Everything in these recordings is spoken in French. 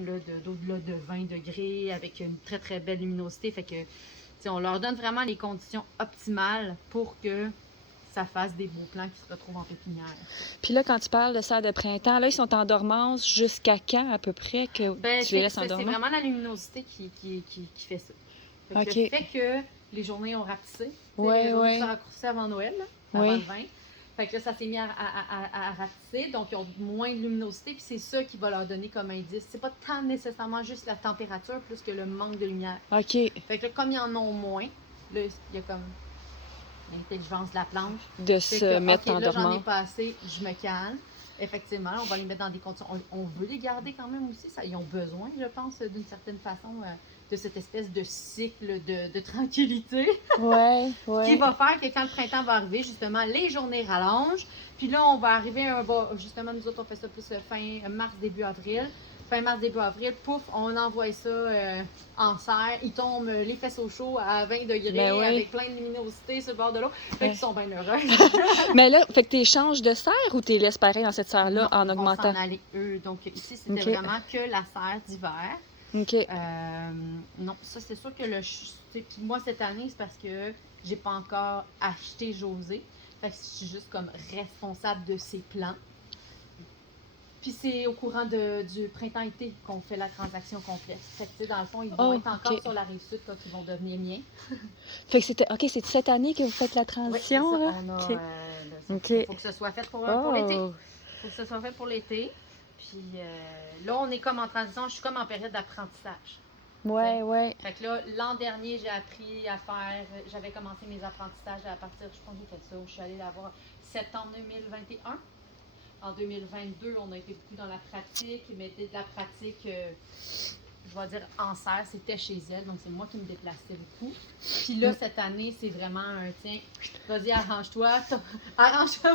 d'au-delà de 20 degrés avec une très très belle luminosité. Fait que on leur donne vraiment les conditions optimales pour que ça fasse des beaux plants qui se retrouvent en pépinière. Puis là, quand tu parles de serre de printemps, là, ils sont en dormance jusqu'à quand à peu près que tu les laisses en dormance? C'est vraiment la luminosité qui fait ça. Fait que OK. le fait que les journées ont rapetissé, Ouais, les journées ouais. sont raccourcies avant Noël, là, avant le 20. Fait que là, ça s'est mis à rapetisser, donc ils ont moins de luminosité, puis c'est ça qui va leur donner comme indice. C'est pas tant nécessairement juste la température, plus que le manque de lumière. OK. Fait que là, comme ils en ont moins, là, il y a comme l'intelligence de la plante. De se mettre en là, j'en ai dormance. pas assez, je me calme. Effectivement, on va les mettre dans des conditions. On veut les garder quand même aussi. Ça, ils ont besoin, je pense, d'une certaine façon, de cette espèce de cycle de tranquillité. Ouais, ouais. Qui va faire que quand le printemps va arriver, justement, les journées rallongent. Puis là, on va arriver justement, nous autres, on fait ça plus fin mars, début avril. Fin mars, début avril, pouf, on envoie ça en serre. Ils tombent les fesses au chaud à 20 degrés Ben oui. avec plein de luminosité sur le bord de l'eau. Fait qu'ils sont bien heureux. Mais là, fait que tu changes de serre ou tu les laisses pareil dans cette serre-là en augmentant? On va s'en aller eux. Donc ici, c'était vraiment que la serre d'hiver. OK. Non, ça c'est sûr que puis moi cette année, c'est parce que j'ai pas encore acheté José. Fait que je suis juste comme responsable de ses plans. Puis c'est au courant du printemps-été qu'on fait la transaction complète. Fait que tu sais, dans le fond, ils vont être encore sur la Rive-Sud quand ils vont devenir miens. Fait que c'est cette année que vous faites la transition, oui, là? On a, OK. faut que ce soit fait pour l'été. Faut que ce soit fait pour l'été. Puis là, on est comme en transition, je suis comme en période d'apprentissage. Ouais, ouais. Fait que là, l'an dernier, j'ai appris à faire, j'avais commencé mes apprentissages à partir, je pense que j'ai fait ça, je suis allée la voir septembre 2021. En 2022, on a été beaucoup dans la pratique, mais de la pratique, je vais dire en serre, c'était chez elle, donc c'est moi qui me déplaçais beaucoup. Puis là, cette année, c'est vraiment un tiens, vas-y, arrange-toi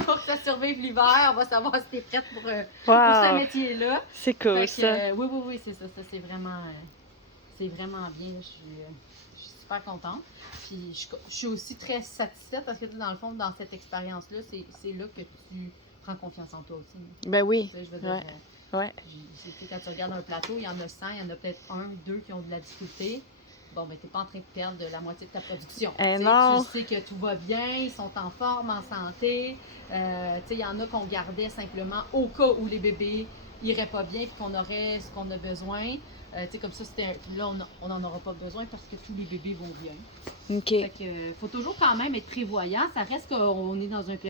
pour que ça survive l'hiver, on va savoir si t'es prête pour ce métier-là. C'est cool, ça. Oui, c'est ça, c'est vraiment bien, là, je suis super contente. Puis je suis aussi très satisfaite parce que dans le fond, dans cette expérience-là, c'est là que tu prends confiance en toi aussi. Ben oui. Tu sais, je veux dire, ouais. Quand tu regardes un plateau, il y en a 100, il y en a peut-être 1, 2 qui ont de la difficulté. Bon, ben, tu n'es pas en train de perdre la moitié de ta production. Non. Tu sais que tout va bien, ils sont en forme, en santé. Il y en a qu'on gardait simplement au cas où les bébés iraient pas bien et qu'on aurait ce qu'on a besoin. Comme ça, là, on n'en aura pas besoin parce que tous les bébés vont bien. OK. Fait que, faut toujours quand même être prévoyant. Ça reste qu'on est dans un